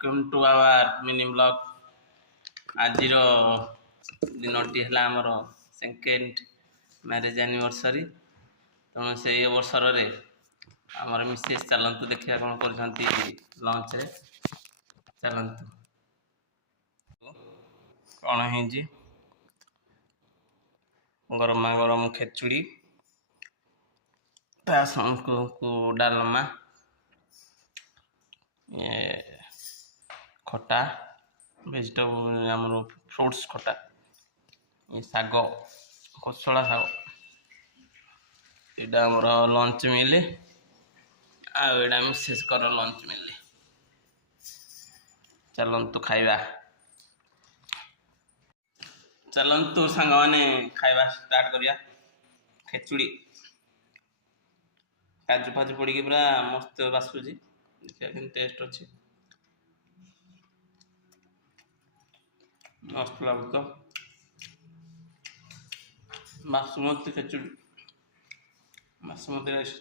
Welcome to our mini blog आज दिनटी है आमर सेकेंड मैरिज एनिवर्सरी तेणु से अवसर में आमर मिसेस चलतु देखा कौन कर लंच रे चलतु कौन है गरमा गरम खेचुड़ी को डालमा खटा वेजिटेबल आमर फ्रूट्स खटा ये साग कोशला साग यहाँ आमर लंच मिले आड़ा मिसेस कर लंच मिले चलतु खाइबा चलतु सांग मैंने खाइबा स्टार्ट करिया खेचुड़ी काजू फाजू पड़ी पूरा मस्त बासुची देखिए टेस्ट अच्छे मस्त लगु तो बासुमती खेचुड़ी बासुमती राइस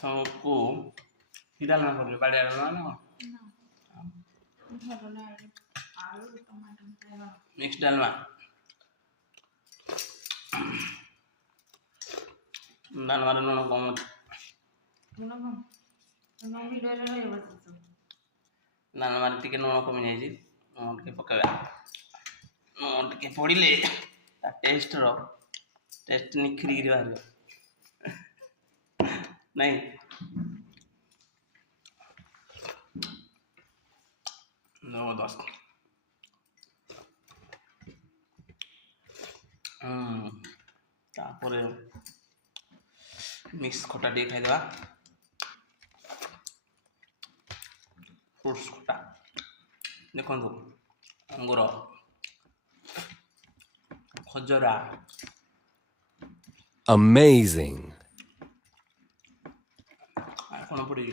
सबको कि डालना कर बाड़िया डालना ना मिक्स डालमा डालमा लुण कम डालमा टे लुण कमी जाए लुण टे पकड़ा लुण टे पड़े टेस्ट निखरी बाहर नहीं जबरदस्त तापर मिक्स खटा टे खाईदेवा फ्रूट्स खटा देखो अंगूर खजरा Amazing. कौन पड़ी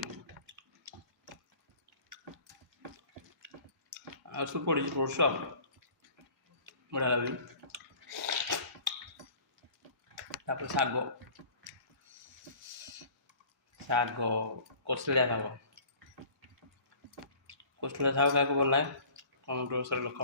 सब पड़ी फ्रूट्स बढ़िया लगे साग साग कोसलिया साग क्या भल लगे कमेंट बक्स लिख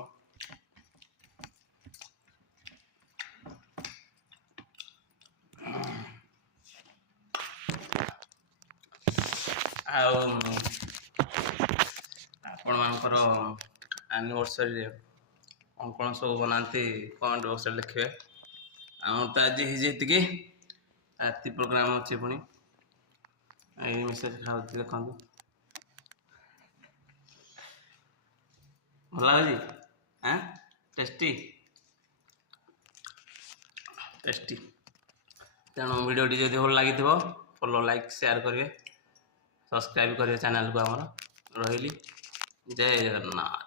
आपण मानकर एनिवर्सरी कौन कौन सब बनाती कमेंट बक्स लिखे आम तो आज जी राति प्रोग्राम अच्छे पुणी मेसेज खाऊ देखा भल लगे हाँ टेस्टी टेस्टी तेणु वीडियो जब भल लगी फॉलो लाइक शेयर करेंगे सब्सक्राइब करेंगे चैनल को आमर रही जय जगन्नाथ।